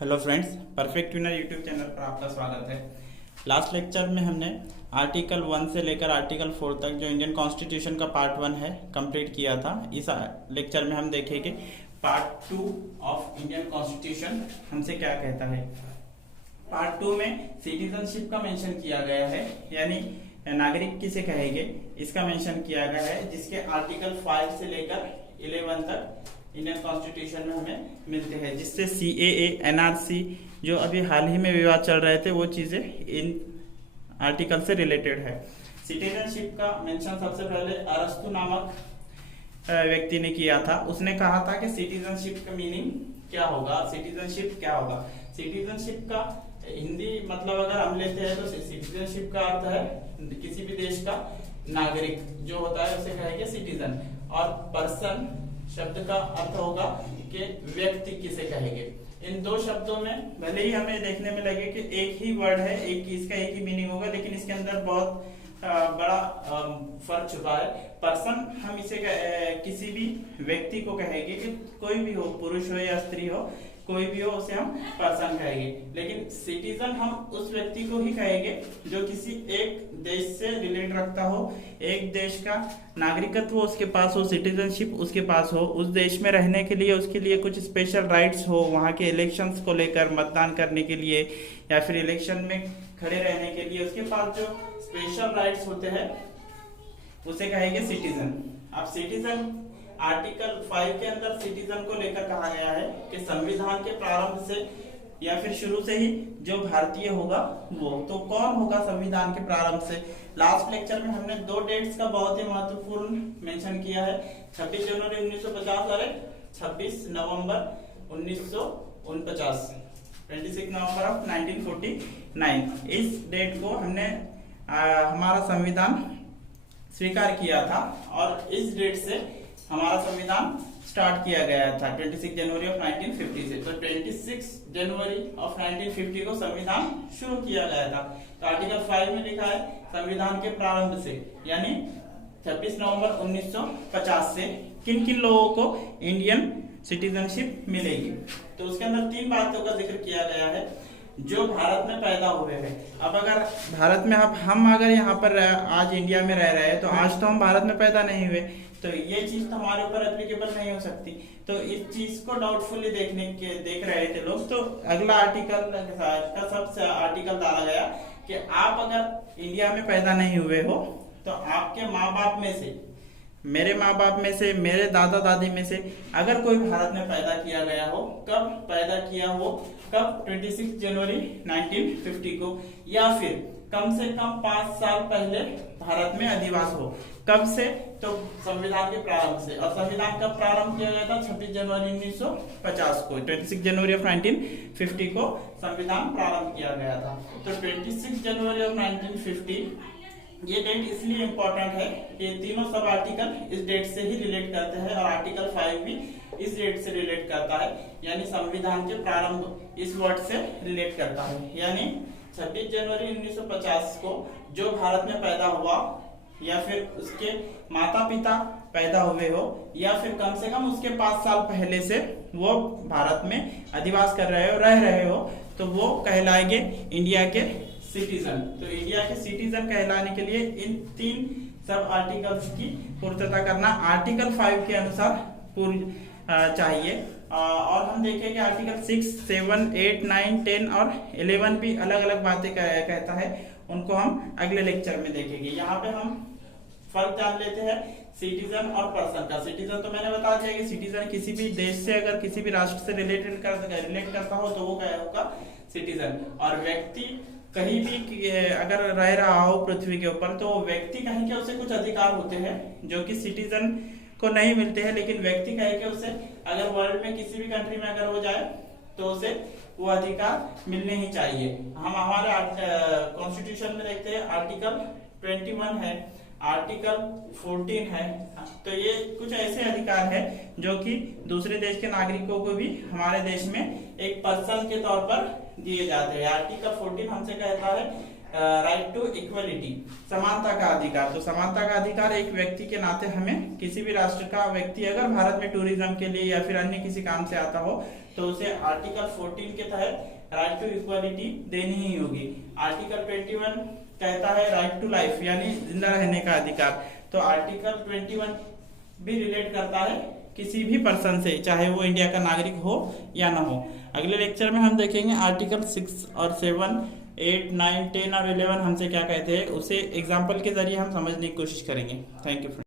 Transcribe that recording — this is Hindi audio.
Hello friends, perfect tuner YouTube channel पर आपका स्वागत है। लास्ट लेक्चर में हमने आर्टिकल 1 से लेकर आर्टिकल 4 तक जो इंडियन कॉन्स्टिट्यूशन का पार्ट 1 है कंप्लीट किया था। इस लेक्चर में हम देखेंगे पार्ट 2 ऑफ इंडियन कॉन्स्टिट्यूशन हमसे क्या कहता है। पार्ट 2 में सिटीजनशिप का मेंशन किया गया है, यानी नागरिक किसे कहेंगे इसका मेंशन किया गया है, जिसके आर्टिकल 5 से लेकर 11 तक इंडियन कॉन्स्टिट्यूशन में हमें मिलते हैं, जिससे सीएए एनआरसी जो अभी हाल ही में विवाद चल रहे थे वो चीजें इन आर्टिकल से रिलेटेड है। सिटीजनशिप का मेंशन सबसे पहले अरस्तु नामक व्यक्ति ने किया था। उसने कहा था कि सिटीजनशिप का मीनिंग क्या होगा, सिटीजनशिप क्या होगा। सिटीजनशिप का हिंदी मतलब अगर हम लेते हैं तो सिटीजनशिप का अर्थ है किसी भी देश का नागरिक जो होता है उसे कहेंगे सिटीजन, और पर्सन शब्द का अर्थ होगा कि व्यक्ति किसे कहेंगे। इन दो शब्दों में भले ही हमें देखने में लगे कि एक ही वर्ड है, इसका एक ही मीनिंग होगा, लेकिन इसके अंदर बहुत बड़ा फर्क छुपा है। पर्सन हम इसे किसी भी व्यक्ति को कहेंगे कि कोई भी हो, पुरुष हो या स्त्री हो, कोई भी हो उसे हम पर्सन कहेंगे। लेकिन सिटीजन हम उस व्यक्ति को ही कहेंगे जो किसी एक देश से रिलेट रखता हो, एक देश का नागरिकत्व उसके पास हो, सिटीजनशिप उसके पास हो, उस देश में रहने के लिए उसके लिए कुछ स्पेशल राइट्स हो, वहाँ के इलेक्शंस को लेकर मतदान करने के लिए या फिर इलेक्शन में खड़े रहने के लिए उसके पास जो स्पेशल राइट्स होते हैं उसे कहेंगे सिटीजन। अब सिटीजन आर्टिकल 5 के अंदर सिटीजन को लेकर कहा गया है कि संविधान के प्रारंभ से या फिर शुरू से ही जो भारतीय होगा वो, तो कौन होगा संविधान के प्रारंभ से। लास्ट लेक्चर में हमने दो डेट्स का बहुत ही महत्वपूर्ण मेंशन किया है, 26 जनवरी 1950 और 26 नवंबर 1949, 26 नवंबर ऑफ 1949। इस डेट को हमने हमारा संविधान स्वीकार किया था और इस डेट से हमारा संविधान स्टार्ट किया गया था 26 जनवरी ऑफ 1950 से। तो 26 जनवरी ऑफ 1950 को संविधान शुरू किया गया था। तो आर्टिकल 5 में लिखा है संविधान के प्रारंभ से, यानी 26 नवंबर 1950 से किन किन लोगों को इंडियन सिटीजनशिप मिलेगी। तो उसके अंदर 3 बातों का जिक्र किया गया है जो भारत में पैदा हुए हैं। अब अगर भारत में हम अगर यहाँ पर आज इंडिया में रह रहे हैं तो आज तो हम भारत में पैदा नहीं हुए, तो ये चीज तो हमारे ऊपर एप्लीकेबल नहीं हो सकती। तो इस चीज को डाउटफुली देख रहे थे लोग। तो अगला आर्टिकल का सबसे आर्टिकल डाला गया कि आप अगर इंडिया में पैदा नहीं हुए हो तो आपके माँ बाप में से, मेरे माँ बाप में से, मेरे दादा दादी में से अगर कोई भारत में पैदा किया गया हो, कब पैदा किया हो, कब 26 जनवरी 1950 को, या फिर कम से कम 5 साल पहले भारत में अधिवास हो। कब से? तो संविधान के प्रारंभ से। और संविधान का प्रारंभ किया गया था 26 जनवरी 1950 को, 26 जनवरी ऑफ 1950 को संविधान प्रारंभ किया गया था। तो 26 जनवरी ऑफ 1950 ये डेट इसलिए इम्पोर्टेंट है कि तीनों सब आर्टिकल इस डेट से ही रिलेट करते हैं और आर्टिकल 5 भी इस डेट से रिलेट करता है, यानी संविधान के प्रारंभ इस वर्ड से रिलेट करता है। यानी 26 जनवरी 1950 को जो भारत में पैदा हुआ या फिर उसके माता पिता पैदा हुए हो या फिर कम से कम उसके 5 साल पहले से वो भारत में अधिवास कर रहे हो, रह रहे हो, तो वो कहलाएंगे इंडिया के सिटीजन। तो इंडिया के सिटीजन कहलाने के लिए इन 3 सब आर्टिकल्स की पूर्तता करना आर्टिकल 5 के अनुसार चाहिए। और हम देखेंगे आर्टिकल 6, 7, 8, 9, 10 और 11 भी अलग अलग बातें कहता है, उनको हम अगले लेक्चर में देखेंगे। यहाँ पे हम फर्क जान लेते हैं सिटीजन और पर्सन का। सिटीजन तो मैंने बता दिया कि सिटीजन किसी भी देश से, अगर किसी भी राष्ट्र से रिलेट करता हो तो वो क्या होगा, सिटीजन। और व्यक्ति कहीं भी अगर रह रहा हो पृथ्वी के ऊपर तो व्यक्ति कहेंगे उसे कुछ अधिकार होते हैं जो कि सिटीजन को नहीं मिलते हैं, लेकिन व्यक्ति कहेंगे उसे अगर वर्ल्ड में किसी भी कंट्री में अगर हो जाए तो उसे वो अधिकार मिलने ही चाहिए। हम हमारे कॉन्स्टिट्यूशन में देखते हैं आर्टिकल 21 है, आर्टिकल 14 है। तो ये कुछ ऐसे अधिकार है जो कि दूसरे देश के नागरिकों को भी हमारे देश में एक पर्सन के तौर पर दिए जाते हैं। आर्टिकल 14 हमसे कहता है राइट टू इक्वलिटी, समानता का अधिकार। तो समानता का अधिकार एक व्यक्ति के नाते हमें, किसी भी राष्ट्र का व्यक्ति अगर भारत में टूरिज्म के लिए या फिर अन्य किसी काम से आता हो तो उसे आर्टिकल 14 के तहत राइट टू इक्वलिटी देनी ही होगी। आर्टिकल 21 कहता है राइट टू लाइफ, यानी जिंदा रहने का अधिकार। तो आर्टिकल 21 भी रिलेट करता है किसी भी पर्सन से, चाहे वो इंडिया का नागरिक हो या ना हो। अगले लेक्चर में हम देखेंगे आर्टिकल 6 और 7, 8, 9, 10 और 11 हमसे क्या कहते हैं, उसे एग्जाम्पल के जरिए हम समझने की कोशिश करेंगे। Thank you.